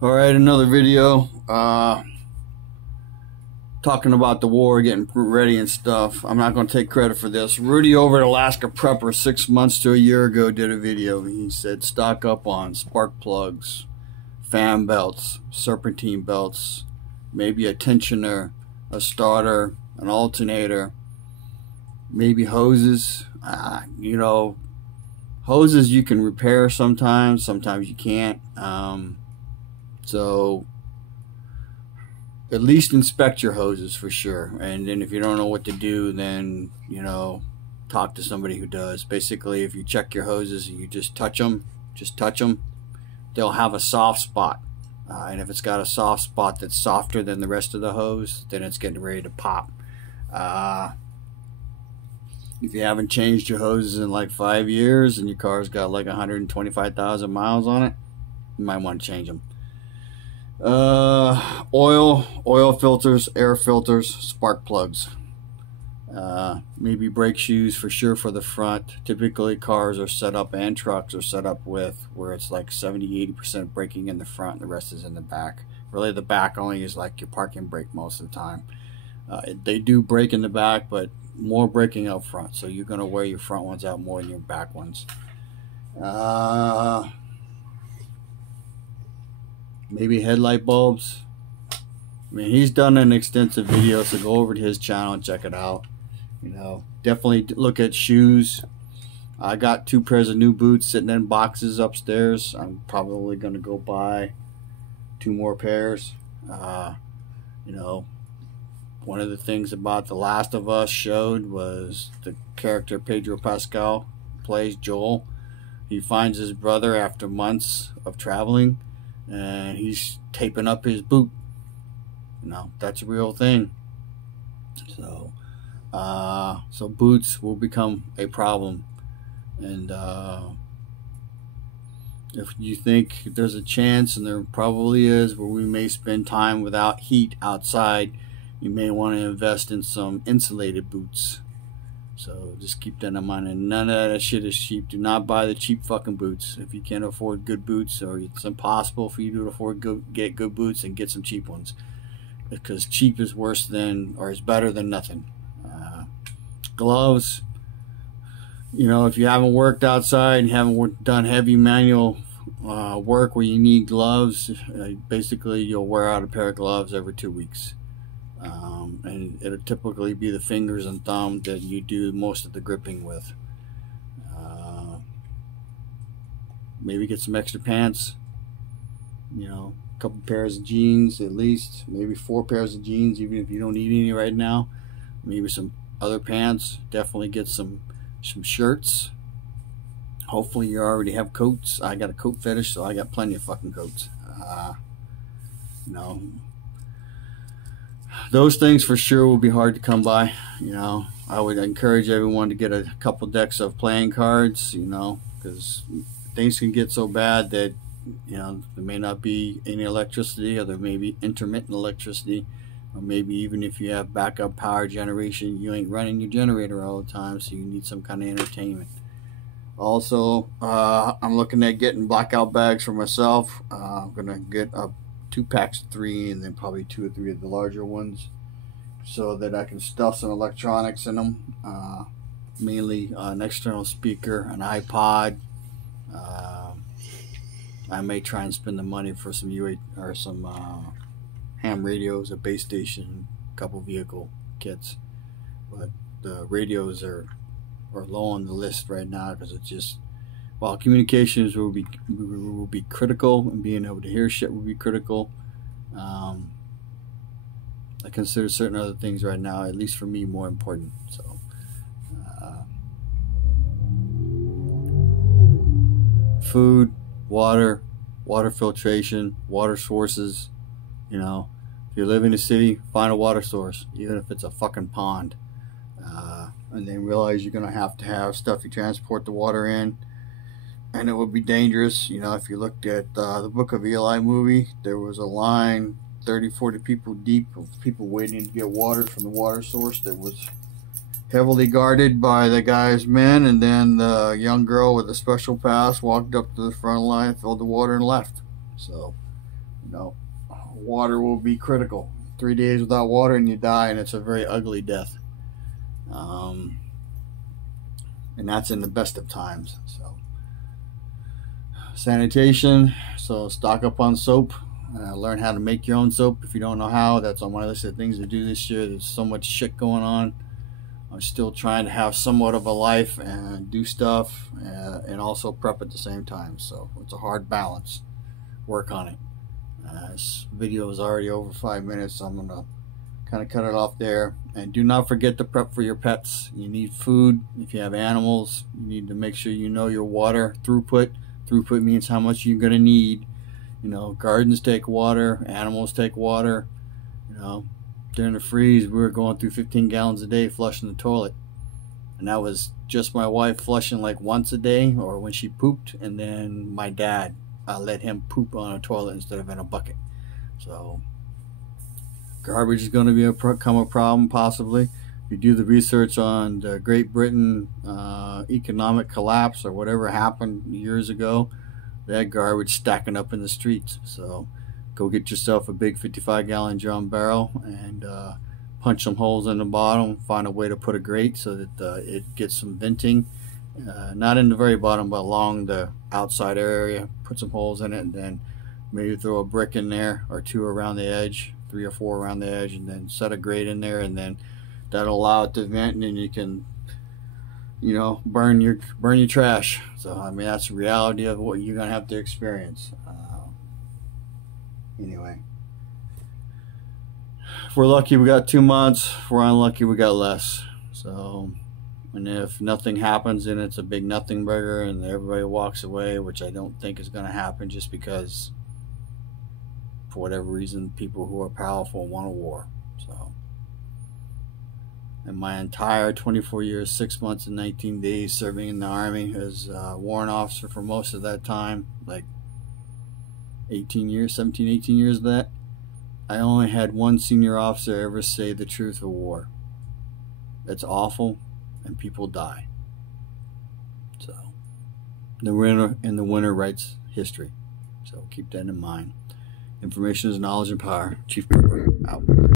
All right, another video talking about the war, getting ready and stuff. I'm not going to take credit for this. Rudy over at Alaska Prepper 6 months to a year ago did a video. He said stock up on spark plugs, fan belts, serpentine belts, maybe a tensioner, a starter, an alternator, maybe hoses. Hoses you can repair sometimes you can't. So at least inspect your hoses for sure. And then if you don't know what to do, then, talk to somebody who does. Basically, if you check your hoses and you just touch them, they'll have a soft spot. And if it's got a soft spot that's softer than the rest of the hose, then it's getting ready to pop. If you haven't changed your hoses in like 5 years and your car's got like 125,000 miles on it, you might want to change them. Oil filters, air filters, spark plugs. Maybe brake shoes for sure for the front. Typically cars are set up, and trucks are set up with where it's like 70-80% braking in the front and the rest is in the back. Really the back only is like your parking brake most of the time. They do brake in the back, but more braking up front, so you're going to wear your front ones out more than your back ones. Maybe headlight bulbs. I mean, he's done an extensive video, so go over to his channel and check it out. Definitely look at shoes. I got 2 pairs of new boots sitting in boxes upstairs. I'm probably going to go buy 2 more pairs. One of the things about The Last of Us showed was the character Pedro Pascal plays Joel. He finds his brother after months of traveling, and he's taping up his boot. That's a real thing. So boots will become a problem. And if you think there's a chance, and there probably is, where we may spend time without heat outside, you may want to invest in some insulated boots. So just keep that in mind. And none of that shit is cheap. Do not buy the cheap fucking boots. If you can't afford good boots, or it's impossible for you to afford get good boots, and get some cheap ones, because cheap is worse than, or is better than nothing. Gloves. If you haven't worked outside and haven't done heavy manual work where you need gloves, basically you'll wear out a pair of gloves every 2 weeks. And it'll typically be the fingers and thumb that you do most of the gripping with. Maybe get some extra pants, a couple pairs of jeans at least, maybe 4 pairs of jeans, even if you don't need any right now. Maybe some other pants. Definitely get some shirts. Hopefully you already have coats. I got a coat fetish, so I got plenty of fucking coats. Those things for sure will be hard to come by. I would encourage everyone to get a couple decks of playing cards, because things can get so bad that, there may not be any electricity, or there may be intermittent electricity, or maybe even if you have backup power generation, you ain't running your generator all the time, so you need some kind of entertainment. Also, I'm looking at getting blackout bags for myself. I'm going to get 2 packs of 3, and then probably 2 or 3 of the larger ones, so that I can stuff some electronics in them, mainly an external speaker, an iPod. I may try and spend the money for some ham radios, a base station, a couple vehicle kits, but the radios are low on the list right now, because it's just, while communications will be critical, and being able to hear shit will be critical, I consider certain other things right now, at least for me, more important. So food, water filtration, water sources. If you live in a city, find a water source, even if it's a fucking pond, and then realize you're gonna have to have stuff you transport the water in, and it would be dangerous. If you looked at the Book of Eli movie, there was a line 30-40 people deep of people waiting to get water from the water source that was heavily guarded by the guy's men, and then the young girl with a special pass walked up to the front line, filled the water, and left. So you know, water will be critical. 3 days without water and you die, and it's a very ugly death. Um, and that's in the best of times. So sanitation. So stock up on soap. Learn how to make your own soap if you don't know how. That's on my list of things to do this year. There's so much shit going on. I'm still trying to have somewhat of a life and do stuff and also prep at the same time. So it's a hard balance. Work on it. This video is already over 5 minutes, so I'm going to kind of cut it off there. And do not forget to prep for your pets. You need food. If you have animals, you need to make sure you know your water throughput. Throughput means how much you're going to need. You know, gardens take water, animals take water. You know, during the freeze, we were going through 15 gallons a day flushing the toilet. And that was just my wife flushing like once a day or when she pooped. And then my dad, I let him poop on a toilet instead of in a bucket. So garbage is going to become a problem possibly. If you do the research on the Great Britain economic collapse or whatever happened years ago, they had garbage stacking up in the streets. So go get yourself a big 55-gallon drum barrel and punch some holes in the bottom. Find a way to put a grate so that it gets some venting. Not in the very bottom, but along the outside area. Put some holes in it, and then maybe throw a brick in there or two around the edge, 3 or 4 around the edge, and then set a grate in there, and then that'll allow it to vent, and then you can, you know, burn your trash. So I mean, that's the reality of what you're gonna have to experience. Anyway, if we're lucky, we got 2 months. If we're unlucky, we got less. So, and if nothing happens, then it's a big nothing burger, and everybody walks away, which I don't think is gonna happen, just because, for whatever reason, people who are powerful want a war. So. And my entire 24 years, 6 months and 19 days serving in the Army as a warrant officer for most of that time, like 18 years, 17, 18 years of that, I only had one senior officer ever say the truth of war. It's awful, and people die. So the winner writes history. So keep that in mind. Information is knowledge and power. Chief Burger, out.